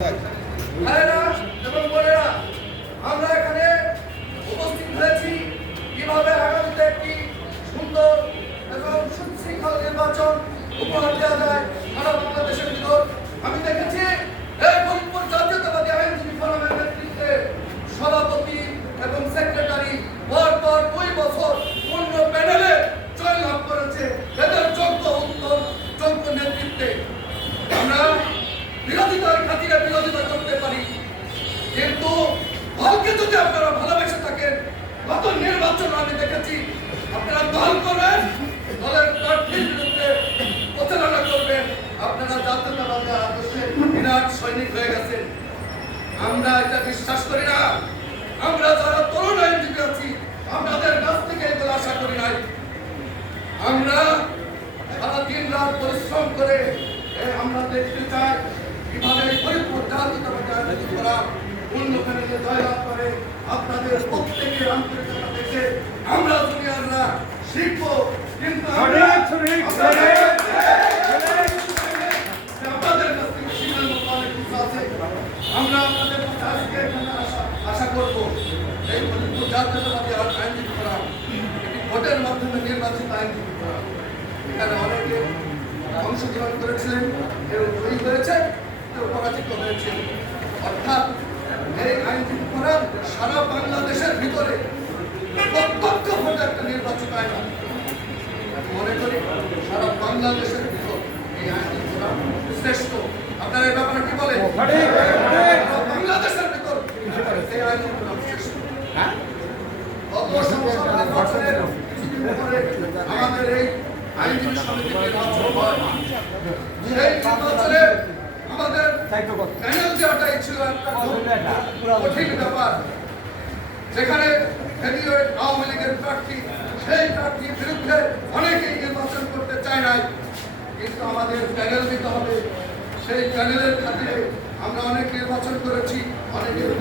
এবং বোনেরা, আমরা এখানে উপস্থিত কীভাবে আগামীতে একটি সুন্দর এবং সুশৃঙ্খল নির্বাচন উপহার দেওয়া যায় সারা বাংলাদেশের ভিতর আমি দেখেছি এই ফরিদপুর জাতীয়তাবাদী আইনজীবী ফোরামের নেতৃত্বে সভাপতি এবং সেক্রেটারি পর পর দুই বছর পূর্ণ প্যানেলে জয় লাভ করেছে এদের যোগ্য উত্তর যোগ্য নেতৃত্বে আমরা বিরোধিতার খাতিরে বিরোধিতা করতে পারি কিন্তু দলকে যদি আপনারা ভালোবেসে থাকেন গত নির্বাচন আমি দেখেছি আপনারা দল করবেন দলের প্রার্থীর বিরুদ্ধে প্রচারণা করবেন আপনারা জাতীয়তাবাদী আদর্শে বিরাট সৈনিক হয়ে গেছেন আমরা এটা বিশ্বাস করি না। আমরা যারা তরুণ আইনজীবী আছি আপনাদের কাছ থেকে এগুলো আশা করি নাই। আমরা সারা দিন রাত পরিশ্রম করে আমরা দেখতে চাই কীভাবে ফরিদপুর জাতীয়তাবাদী করা অন্য প্যানেলে জয়লাভ করে আপনাদের প্রত্যেকের আন্তরিকতা দেখে আমরা জুনিয়ররা শিখব কিন্তু আমরা সঠিক, সঠিক, আপনাদের আপনাদের কাছ থেকে শিখার মতো অনেক কিছু আছে আমরা আপনাদের আজকে এখানে আশা করব এই ফরিদপুর জাতীয়তাবাদী আইনজীবী করা একটি ভোটের মাধ্যমে নির্বাচিত আইনজীবী করা এখানে অনেকে অংশগ্রহণ করেছিলেন, কেউ জয়ী হয়েছে, কেউ পরাজিত হয়েছে। অর্থাৎ এই আইনজীবী ফোরাম সারা বাংলাদেশের ভিতরে প্রত্যক্ষ ভোটে একটা নির্বাচিত আইন মনে করি সারা বাংলাদেশের ভিতর এই আইনজীবী ফোরাম শ্রেষ্ঠ। আপনারা এই ব্যাপারে কি বলেন? বাংলাদেশের ভিতর। এই আইনজীবী ফোরাম শ্রেষ্ঠ গত সংসদ নির্বাচনের আমাদের এই আইনজীবী সমিতির নির্বাচন হয় সেই নির্বাচনে আমাদের প্যানেল দেওয়াটাই ছিল একটা কঠিন ব্যাপার যেখানে আওয়ামী লীগের প্রার্থী সেই প্রার্থীর বিরুদ্ধে অনেকেই নির্বাচন করতে চায় নাই। কিন্তু আমাদের প্যানেল দিতে হবে। সেই প্যানেলের খাতিরে আমরা অনেক নির্বাচন করেছি অনেকের